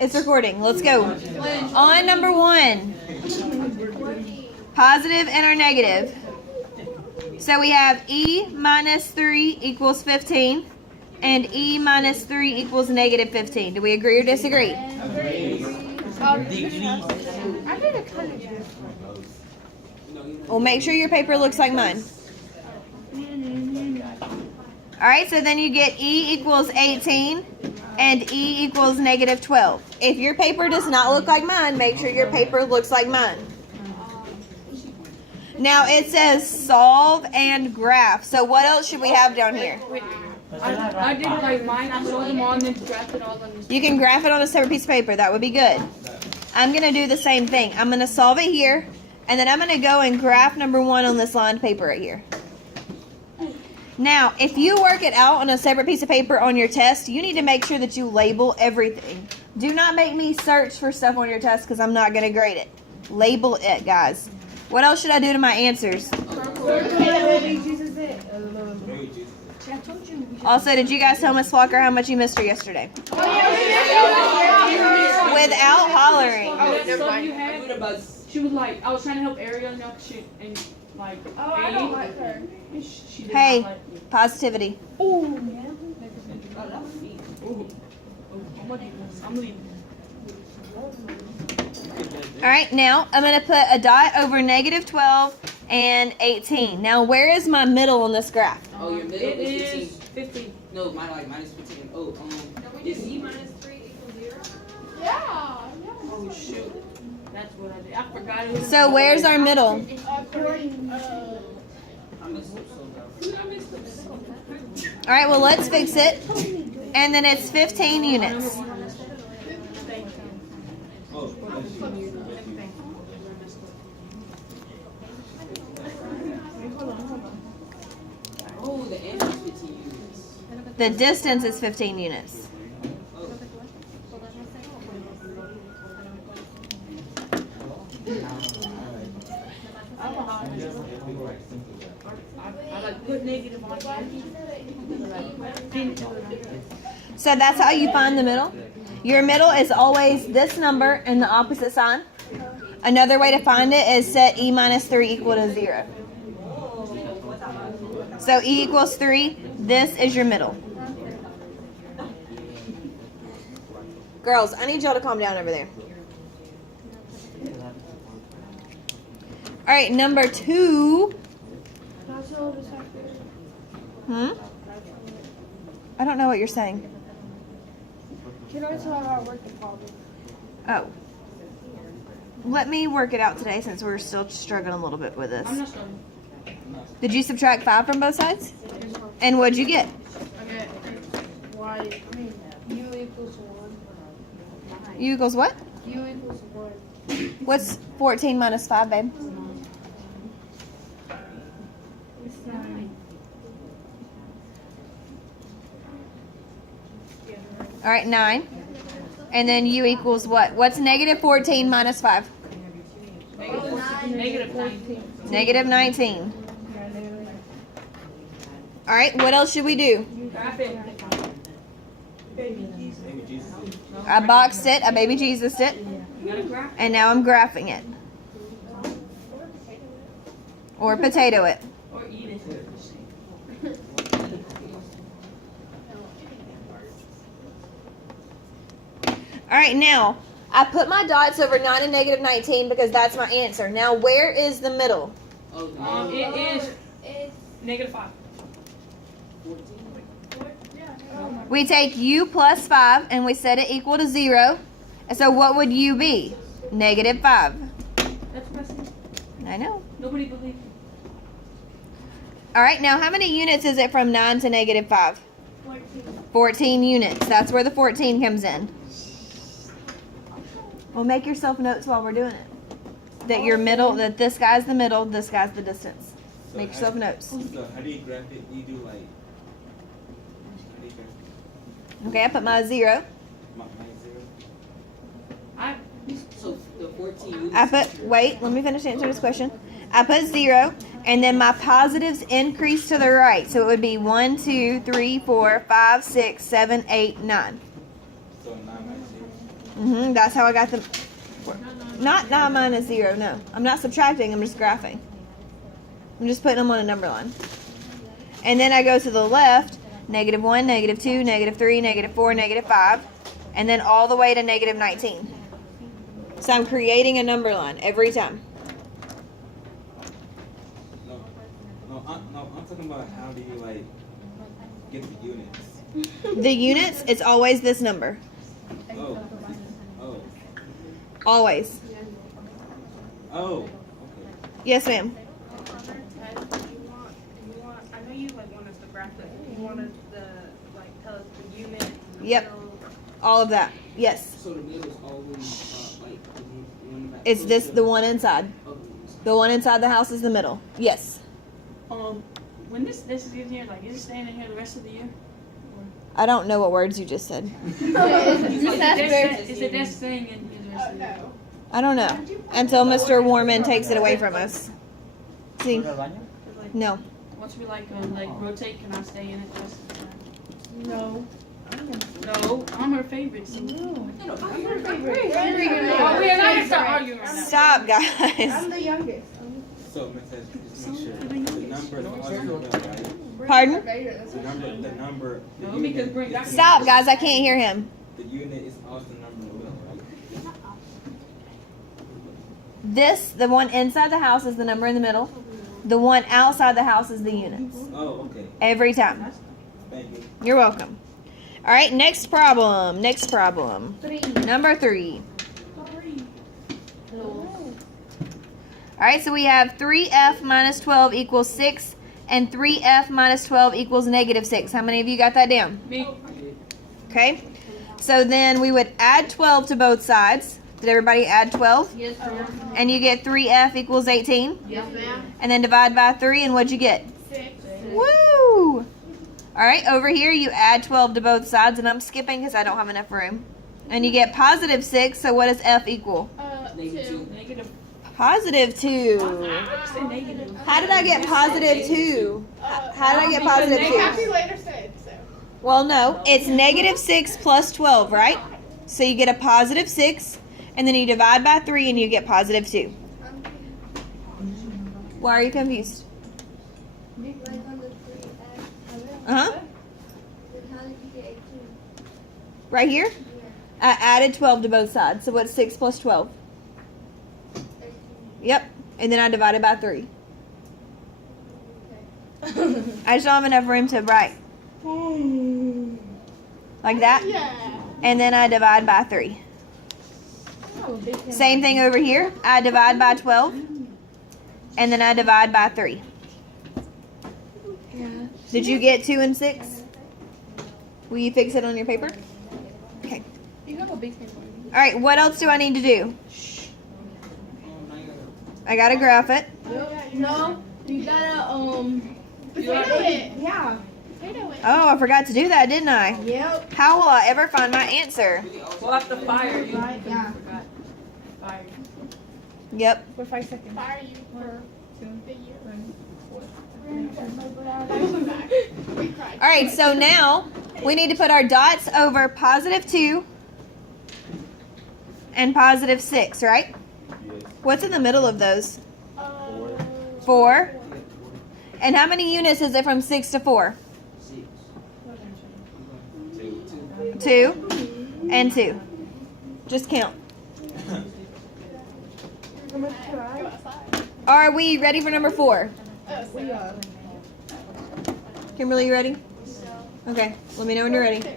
It's recording. Let's go. On number 1. Positive and our negative. So we have E minus 3 equals 15. And E minus 3 equals negative 15. Do we agree or disagree? Well, make sure your paper looks like mine. Alright, so then you get E equals 18 and E equals negative 12. If your paper does not look like mine, make sure your paper looks like mine. Now it says solve and graph. So what else should we have down here? I did like mine. I saw them all and then graphed it all on this. You can graph it on a separate piece of paper. That would be good. I'm going to do the same thing. I'm going to solve it here, and then I'm going to go and graph number 1 on this lined paper right here. Now, if you work it out on a separate piece of paper on your test, you need to make sure that you label everything. Do not make me search for stuff on your test because I'm not going to grade it. Label it, guys. What else should I do to my answers? Also, did you guys tell Miss Walker how much you missed her yesterday? Without hollering. She was like, I was trying to help Ariel, you know, and like, I don't like her. She did Hey, not like me. positivity. I'm leaving. Alright, now I'm going to put a dot over negative 12 and 18. Now, where is my middle on this graph? Oh, your middle It is is 15. 15. No, mine like minus 15. Oh, Is E minus 3 equals 0? Yeah. Oh shoot. That's what I did. I forgot it was. So, where's our middle? According I messed up so bad. Alright, well, let's fix it. And then it's 15 units. Oh, the end is 15 units. The distance is 15 units. I like put negative on it. So that's how you find the middle. Your middle is always this number and the opposite sign. Another way to find it is set E minus 3 equal to 0. So E equals 3. This is your middle. Girls, I need y'all to calm down over there. All right, number 2. I don't know what you're saying. Can I tell how I work the problem? Oh. Let me work it out today since we're still struggling a little bit with this. I'm not starting. Did you subtract 5 from both sides? And what'd you get? Okay. Y, U equals 1. U equals what? U equals 1. What's 14 minus 5, babe? It's 9. All right, 9. And then U equals what? What's negative 14 minus 5? Negative 19. Negative 19. All right, what else should we do? Graph it. I boxed it, I baby Jesus it, You gotta graph. and now I'm graphing it. Or potato it. Or eat it. All right, now, I put my dots over 9 and negative 19 because that's my answer. Now, where is the middle? Oh, It is It's negative 5. 14. We take U plus 5 and we set it equal to 0. And so what would U be? Negative 5. That's pressing. I know. Nobody believes me. All right, now how many units is it from 9 to negative 5? 14 units. That's where the 14 comes in. Well, make yourself notes while we're doing it. That your middle, that this guy's the middle, this guy's the distance. Make yourself notes. So how do you graph it? You do like. How do you graph it? Okay, I put my 0. My 0. So the 14 units. I put, wait, let me finish answering this question. I put 0, and then my positives increase to the right. So it would be 1, 2, 3, 4, 5, 6, 7, 8, 9. So 9 minus 0. That's how I got them. Not 9 minus 0, no. I'm not subtracting, I'm just graphing. I'm just putting them on a number line. And then I go to the left, -1, -2, -3, -4, -5, and then all the way to -19. So I'm creating a number line every time. No, I'm talking about how do you like get the units? The units, it's always this number. Oh. Always. Oh. Okay. Yes, ma'am. I know you like want us to graph it. You want us to like tell us the unit. Yep. All of that. Yes. So the middle is always like the one back. It's this, the one inside. The one inside the house is the middle. Yes. When this is in here, like, is it staying in here the rest of the year? I don't know what words you just said. Is the desk staying in here the rest of the year? I don't know. Until Mr. Warman takes it away from us. See? No. Once we like rotate, can I stay in it the rest of the time? No. No, I'm her favorite. So. I'm her Oh, favorite. we're not gonna start arguing right now. Stop, guys. I'm the youngest. So, Miss, just make sure the number is always in the middle, right? Pardon? The number. The No, unit because is the Stop, number. guys. I can't hear him. The unit is also the number in the middle, right? This, the one inside the house, is the number in the middle. The one outside the house is the units. Oh, okay. Every time. Thank you. You're welcome. All right, next problem. Next problem. 3. Number 3. All right, so we have 3f minus 12 equals 6, and 3f minus 12 equals -6. How many of you got that down? Me. Okay. So then we would add 12 to both sides. Did everybody add 12? Yes, sir. And you get 3f equals 18. Yes, ma'am. And then divide by 3, and what'd you get? 6. Woo! All right, over here you add 12 to both sides, and I'm skipping because I don't have enough room. And you get +6, so what does f equal? 2. Negative. +2. Say negative. How did I get +2? How did I get +2? Calculator said so. Well, no, it's -6 plus 12, right? So you get a +6, and then you divide by 3, and you get +2. Why are you confused? Uh-huh. Right here? I added 12 to both sides. So what's 6 plus 12? Yep. And then I divided by 3. I just don't have enough room to write. Like that? Yeah. And then I divide by 3. Same thing over here. I divide by 12. And then I divide by 3. Did you get 2 and 6? Will you fix it on your paper? Okay. You have a big paper. All right, what else do I need to do? I gotta graph it. No, you gotta potato it. Yeah. Potato it. Oh, I forgot to do that, didn't I? Yep. How will I ever find my answer? We'll have to fire you. Yeah. Forgot. Fire you. Yep. For 5 seconds. Fire you for the year. All right, so now we need to put our dots over +2 and +6, right? Yes. What's in the middle of those? 4. And how many units is it from 6 to 4? 6. 2 and 2. Just count. Are we ready for number 4? We are. Kimberly, you ready? Okay, let me know when you're ready. Okay.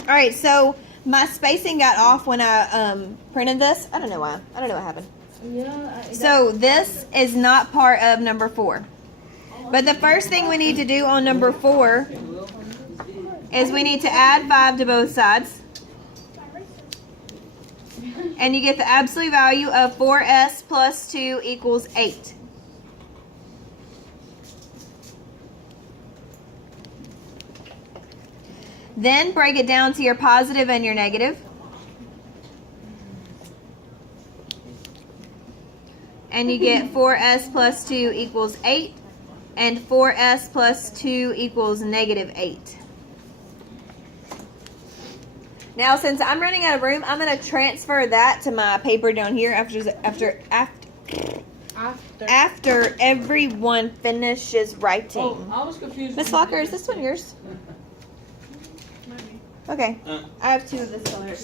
All right, so my spacing got off when I printed this. I don't know why. I don't know what happened. So this is not part of number 4. But the first thing we need to do on number 4 is we need to add 5 to both sides. And you get the absolute value of 4s plus 2 equals 8. Then break it down to your positive and your negative. And you get 4s plus 2 equals 8. And 4s plus 2 equals negative 8. Now, since I'm running out of room, I'm going to transfer that to my paper down here after everyone finishes writing. Oh, I was confused. Miss Locker, is this one yours? Okay. I have 2 of this color.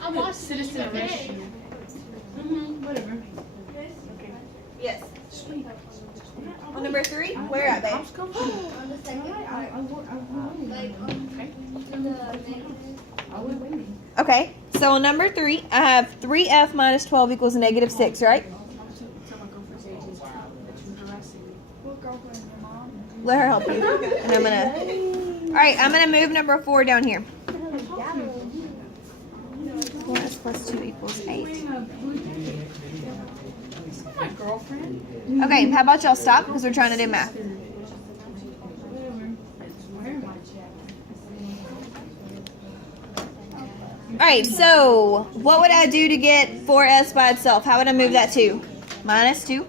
I watched Citizen Arrest. Whatever. Yes. On number 3? Where at, babe? Okay. So on number 3, I have 3f minus 12 equals negative 6, right? Let her help you. And I'm gonna. All right, I'm gonna move number 4 down here. 4s plus 2 equals 8. My girlfriend. Okay, how about y'all stop because we're trying to do math. All right, so what would I do to get 4s by itself? How would I move that 2? Minus 2.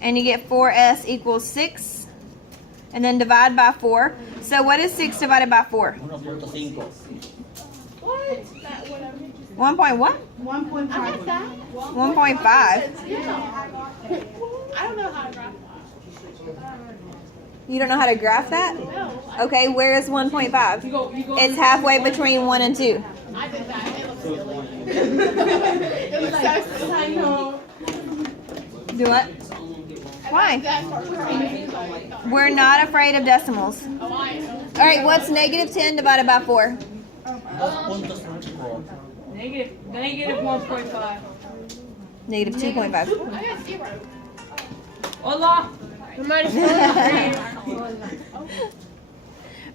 And you get 4s equals 6. And then divide by 4. So what is 6 divided by 4? 1.5. What? 1 point what? 1.5. I got that. 1.5. I don't know how to graph You don't know how to graph that? that. No. Okay, where is 1.5? You go It's halfway between 1 and 2. I did that. It looks silly. It looks so silly. I know. Do what? Why? That part was crazy. We're not afraid of decimals. Oh, I know. All right, what's negative 10 divided by 4? negative 1.5. Negative 2.5. I got 0. Hola.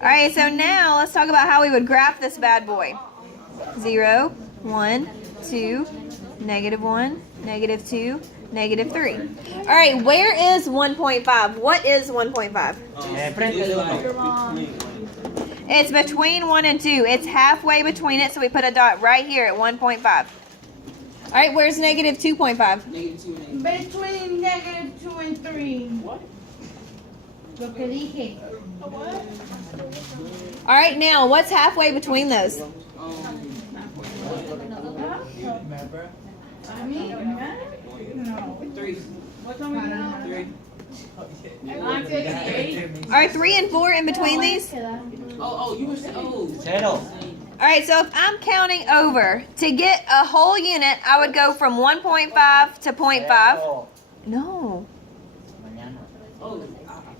All right, so now let's talk about how we would graph this bad boy. 0, 1, 2, negative 1, negative 2, negative 3. All right, where is 1.5? What is 1.5? It's between 1 and 2. It's halfway between it, so we put a dot right here at 1.5. All right, where's negative 2.5? Negative 2 and Between negative 2 and 3. What? Lo que dije. All right, now what's halfway between those? What time we got? 3. 9:58. All right, 3 and 4 in between these. Oh, you were saying, oh. All right, so if I'm counting over, to get a whole unit, I would go from 1.5 to 0.5. No. Oh,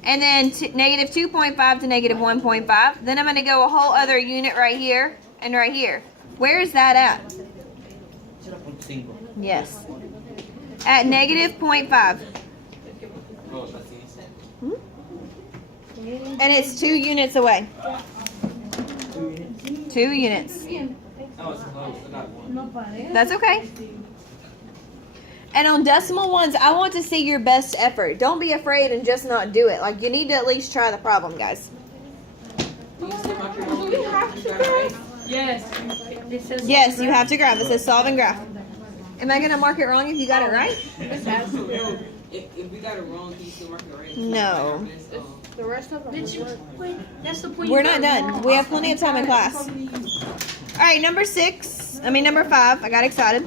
And then negative 2.5 to negative 1.5. Then I'm going to go a whole other unit right here and right here. Where is that at? Yes. At negative 0.5. And it's 2 units away. 2 units. That's okay. And on decimal ones, I want to see your best effort. Don't be afraid and just not do it. Like, you need to at least try the problem, guys. Do we have to graph? Yes. It says Yes, you have to graph. It says solve and graph. Am I going to mark it wrong if you got it right? if we got it wrong, can you still mark it right? No. The rest of them. Wait, that's the point. We're not done. We have plenty of time in class. All right, number 5. I got excited.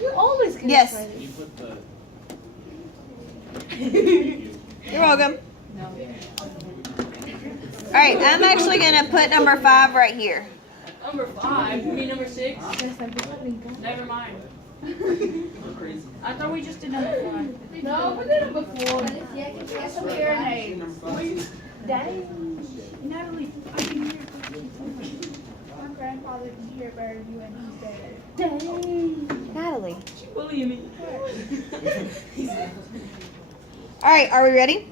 You always get Yes. excited. You put the. You're welcome. All right, I'm actually going to put number 5 right here. Number 5. You mean number 6? Never mind. I thought we just did number 5. No, we did it before. Daddy? Natalie, I can hear. My grandfather can hear better than you and he's dead. Dang. Natalie. Bullying me. All right, are we ready?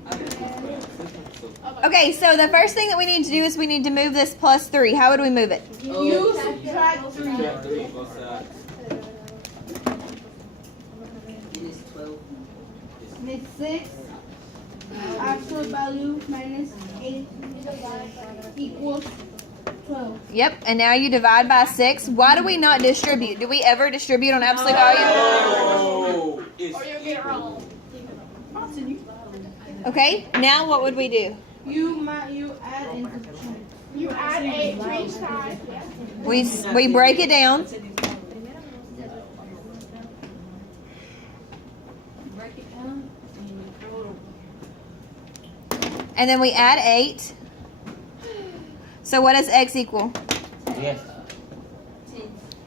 Okay, so the first thing that we need to do is we need to move this plus 3. How would we move it? You subtract 3. It is 12. It's 6. Actual value minus 8 equals 12. Yep, and now you divide by 6. Why do we not distribute? Do we ever distribute on absolute value? Oh, it's Or you'll get it wrong. Okay, now what would we do? You add and subtract. You add 8 to each side. We break it down. Break it down and throw And then we add 8. So what does x equal? Yes.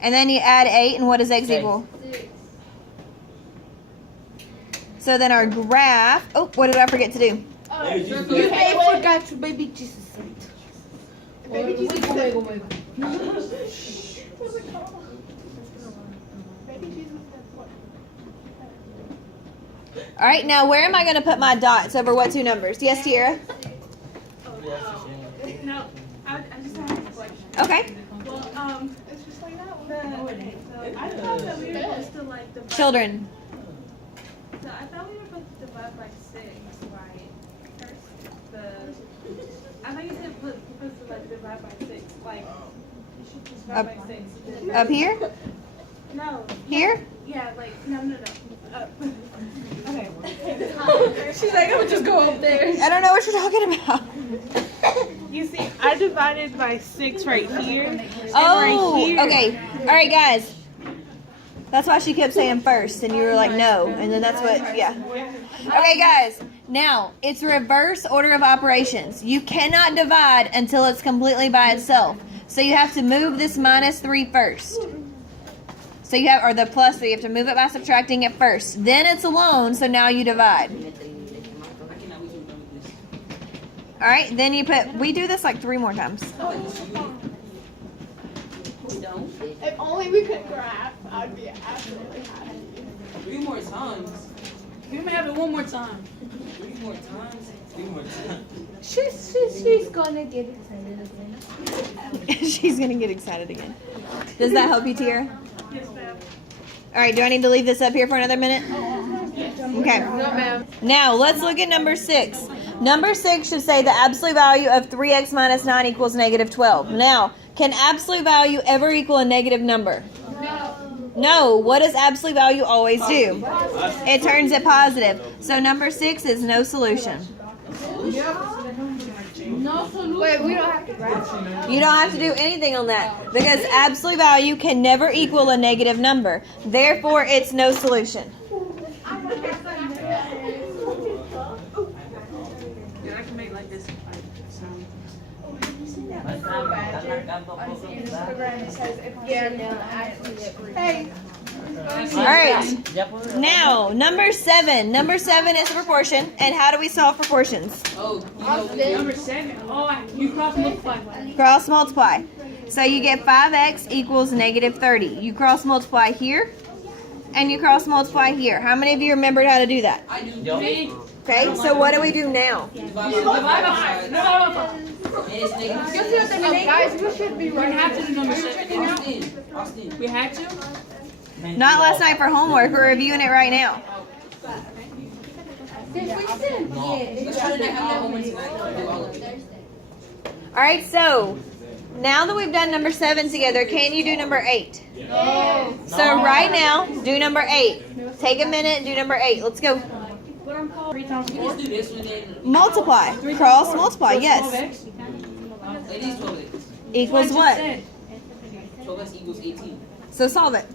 And then you add 8, and what does x equal? So then our graph, oh, what did I forget to do? You forgot to baby Jesus. Baby Jesus. Baby Jesus. All right, now where am I going to put my dots over what two numbers? Yes, Tiara? No, I just have a question. Okay. Well, it's just like that. I thought that we were supposed to like divide. Children. So I thought we were supposed to divide by 6, right? First, I thought you said supposed to like divide by 6, like you should just divide by 6. Up here? No. Here? Yeah, like no. Up. Okay. She's like, I would just go up there. I don't know what you're talking about. You see, I divided by 6 right here. And Oh, right here. okay. All right, guys. That's why she kept saying first, and you were like, no. And then that's what, yeah. Okay, guys. Now, it's reverse order of operations. You cannot divide until it's completely by itself. So you have to move this -3 first. So you have, or the +3, you have to move it by subtracting it first. Then it's alone, so now you divide. All right, then you put, we do this like 3 more times. If only we could graph, I'd be absolutely happy. 3 more times. We may have it one more time. 3 more times. 3 more times. She's gonna get excited again. She's going to get excited again. Does that help you, Tiara? Yes, ma'am. All right, do I need to leave this up here for another minute? Okay. No, ma'am. Now, let's look at number 6. Number 6 should say the absolute value of 3x minus 9 equals -12. Now, can absolute value ever equal a negative number? No. What does absolute value always do? It turns it positive. So number 6 is no solution. Wait, we don't have to graph. You don't have to do anything on that because absolute value can never equal a negative number. Therefore, it's no solution. Yeah, I can make like this. Hey. All right. Now, number 7. Number 7 is a proportion. And how do we solve proportions? Oh, Number 7. Oh, you cross multiply. Cross multiply. So you get 5x equals -30. You cross multiply here, and you cross multiply here. How many of you remembered how to do that? I do. Me. Okay, so what do we do now? Divide by Divide by 5. no. And it's negative. Guys, we should be We have to do number 7. Austin. We had to. Not last night for homework. We're reviewing it right now. Let's try to have that homework tonight. Do all of it. All right, so now that we've done number 7 together, can you do number 8? No. So right now, do number 8. Take a minute and do number 8. Let's go. What I'm called? 3 times We 4. just do this one then. Multiply. Cross multiply, yes. It is 12x. Equals what? 12x equals 18. So solve it.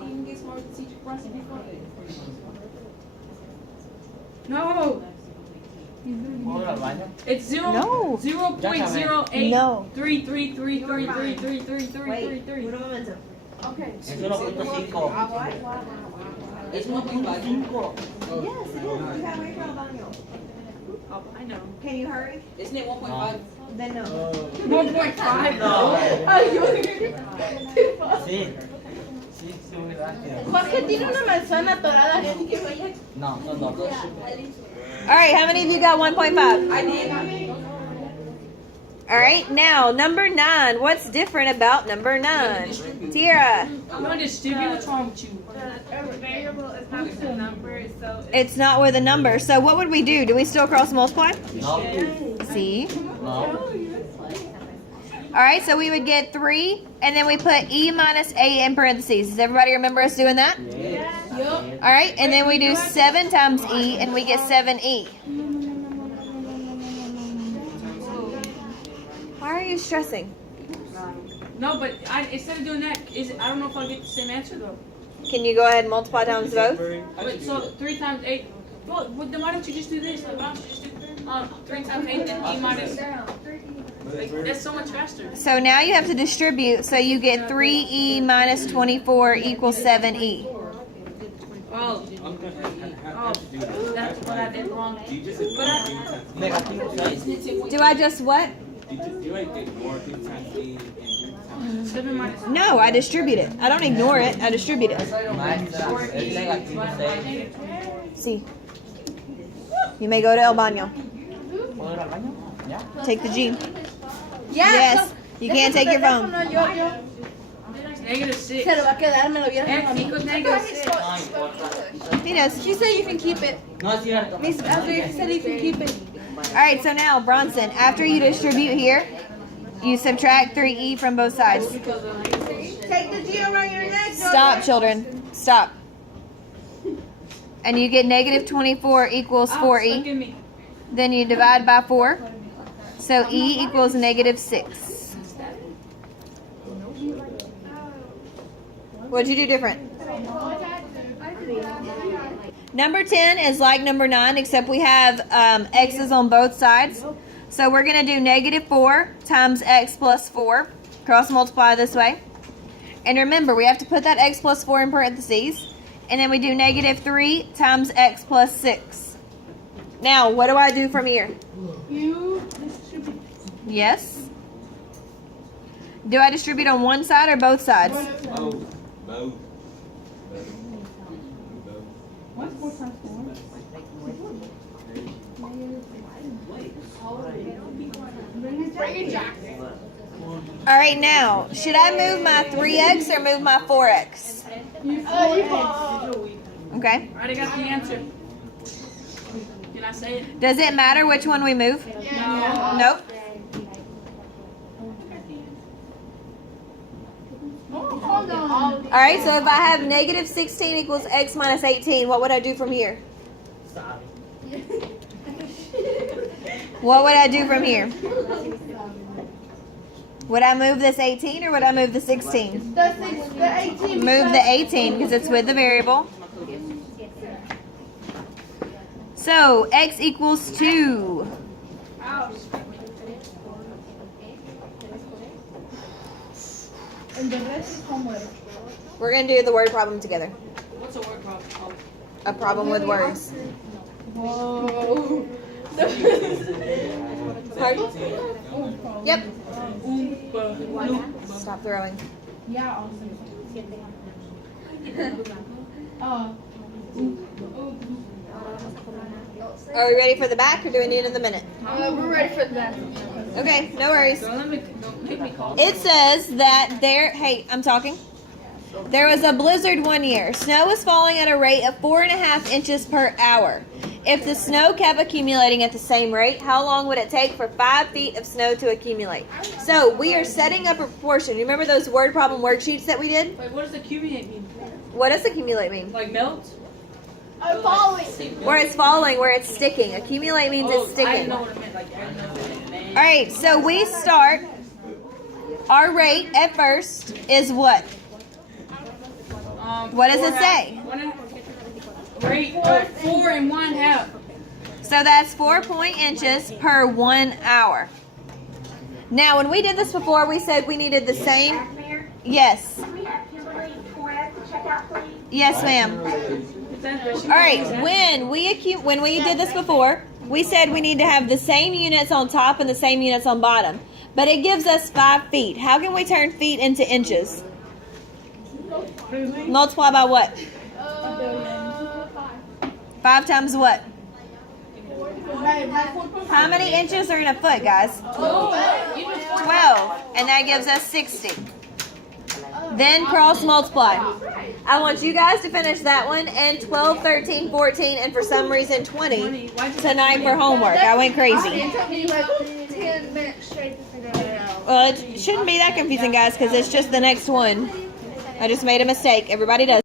You get smart with the teacher process before. No. It's 0. No. 0.08. No. 33333333333. Okay. It's 1.5. Yes, it is. You gotta wait for Daniel. I know. Can you hurry? Isn't it 1.5? Then no. 1.5. Jorge tiene una manzana atorada. No, son dos. All right, how many of you got 1.5? I did. All right, now number 9. What's different about number 9? Tiara. I'm going to distribute. What's wrong with you? a variable is not just a number, so It's not with a number. So what would we do? Do we still cross multiply? No. See? No. All right, so we would get 3, and then we put e minus a in parentheses. Does everybody remember us doing that? All right, and then we do 7 times e, and we get 7e. Why are you stressing? No, but instead of doing that, I don't know if I'll get the same answer though. Can you go ahead and multiply times both? Wait, so 3 times 8. Well, then why don't you just do this? Like, why don't you just do 3 times 8 then e minus? Like, that's so much faster. So now you have to distribute, so you get 3e minus 24 equals 7e. Oh, that's what I did wrong. Do you just But I, Negativo 6. Do I just what? do you like ignore 3 times e and 3 times 7 minus. No, I distribute it. I don't ignore it. I distribute it. Maestra, es negativo 6. See. You may go to El Baño. ¿Puedo ir al baño? ¿Ya? Take the G. Yes. You can't take your phone. Negative 6. Se lo va a quedar, me lo vieron. X equals negative 6. No importa. He does. She said you can keep it. No es cierto. Miss Audrey said you can keep it. All right, so now, Bronson, after you distribute here, you subtract 3e from both sides. Take the G around your neck. Stop, children. Stop. And you get negative 24 equals Look 4e. at me. Then you divide by 4. So e equals negative 6. What'd you do different? Number 10 is like number 9, except we have x's on both sides. So we're going to do negative 4 times x plus 4. Cross multiply this way. And remember, we have to put that x plus 4 in parentheses. And then we do negative 3 times x plus 6. Now, what do I do from here? You distribute. Yes? Do I distribute on one side or both sides? Both. Both. What's 4 times 4? All right, now, should I move my 3x or move my 4x? Okay. I already got the answer. Can I say it? Does it matter which one we move? No. Nope. Hold on. All right, so if I have negative 16 equals x minus 18, what would I do from here? What would I do from here? Would I move this 18 or would I move the 16? The 18. Move the 18 because it's with the variable. So x equals 2. And the rest is homework. We're going to do the word problem together. What's a word problem? Oh. A problem with words. Whoa. Pardon? Yep. Oompa. Stop throwing. Yeah, awesome. Are we ready for the back or do we need another minute? We're ready for that. Okay, no worries. Don't make me call. It says that hey, I'm talking. There was a blizzard one year. Snow was falling at a rate of 4.5 inches per hour. If the snow kept accumulating at the same rate, how long would it take for 5 feet of snow to accumulate? So we are setting up a proportion. You remember those word problem worksheets that we did? Wait, what does accumulate mean? What does accumulate mean? Like melt? Falling. Where it's falling, where it's sticking. Accumulate means it's I sticking. didn't know what it meant. Like, I didn't know what it meant. All right, so we start. Our rate at first is what? What does it say? Rate of 4 1/2. So that's 4 inches per 1 hour. Now, when we did this before, we said we needed the same. Yes. Yes, ma'am. All right. When we did this before, we said we need to have the same units on top and the same units on bottom. But it gives us 5 feet. How can we turn feet into inches? Multiply by what? 5 times what? How many inches are in a foot, guys? 12. And that gives us 60. Then cross multiply. I want you guys to finish that one and 12, 13, 14, and for some reason 20 tonight for homework. I went crazy. It took me like 10 minutes straight to figure that out. Well, it shouldn't be that confusing, guys, because it's just the next one. I just made a mistake. Everybody does.